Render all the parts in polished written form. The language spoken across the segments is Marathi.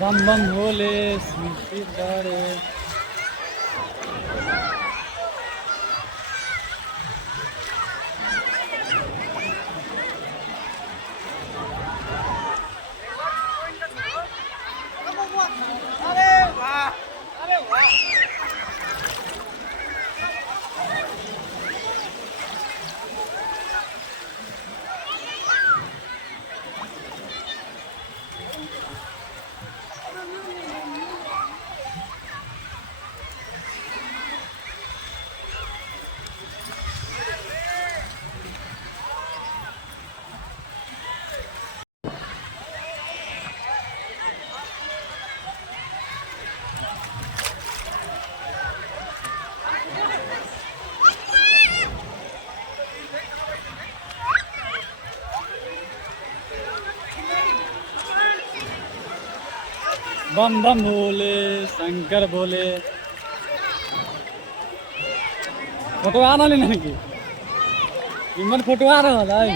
बम बम भोले स्मृति बड़े। बम बम भोले शंकर भोले। फोटो आ रहा लेने की इमन फोटो आ रहा है।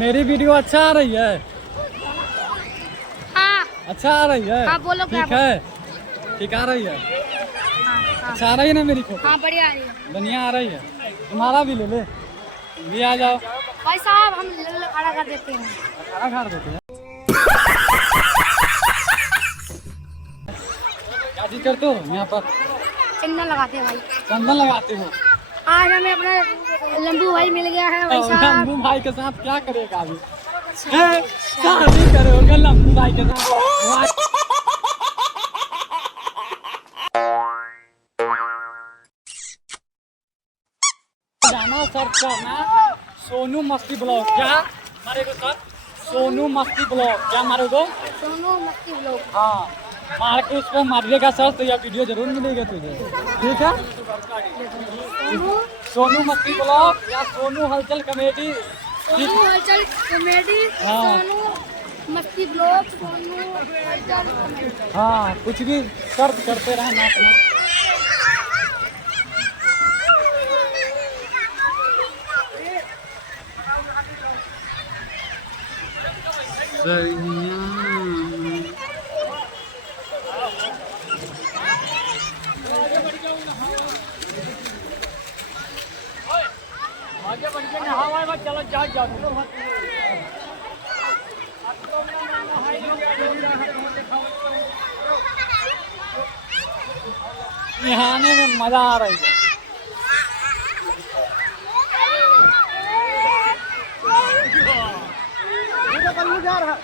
मेरी वीडियो अच्छा आ रही है। हाँ। अच्छा आ रही है। हाँ, बोलो ठीक है, ठीक आ रही है। हाँ, अच्छा आ रही है ना मेरी फोटो? हाँ, बढ़िया आ रही है। बढ़िया आ रही है। तुम्हारा भी ले ले, भी आ जाओ। भाई साहब हम खड़ा कर देते हैं। खड़ा कर देते हैं। क्या चीज करते हो यहाँ पर? चंदन लगाते हैं भाई। चंदन लगाते हो? आज हमें अपना लंबू भाई मिल गया है भाई साहब। लंबू भाई के साथ क्या करेगा अभी? शादी करोगे लंबू भाई के साथ? गाना सर्च करना सोनू मस्ती ब्लॉग। क्या मारेगो सर? सोनू मस्ती ब्लॉग। क्या मारोगे? सोनू मस्ती ब्लॉग। हाँ, मार के उस पर मारिएगा सर तो यह वीडियो जरूर मिलेगा तुझे। ठीक है, सोनू मस्ती ब्लॉग या सोनू हलचल कॉमेडी। सोनू हलचल कॉमेडी। हाँ। सोनू मस्ती ब्लॉग। सोनू हलचल कॉमेडी। हाँ, कुछ भी सर्च करते रहना अपना। आगे बढ़ के नहावा मत चलो जा जा। नहाने में मजा आ रही है। जा रहा है।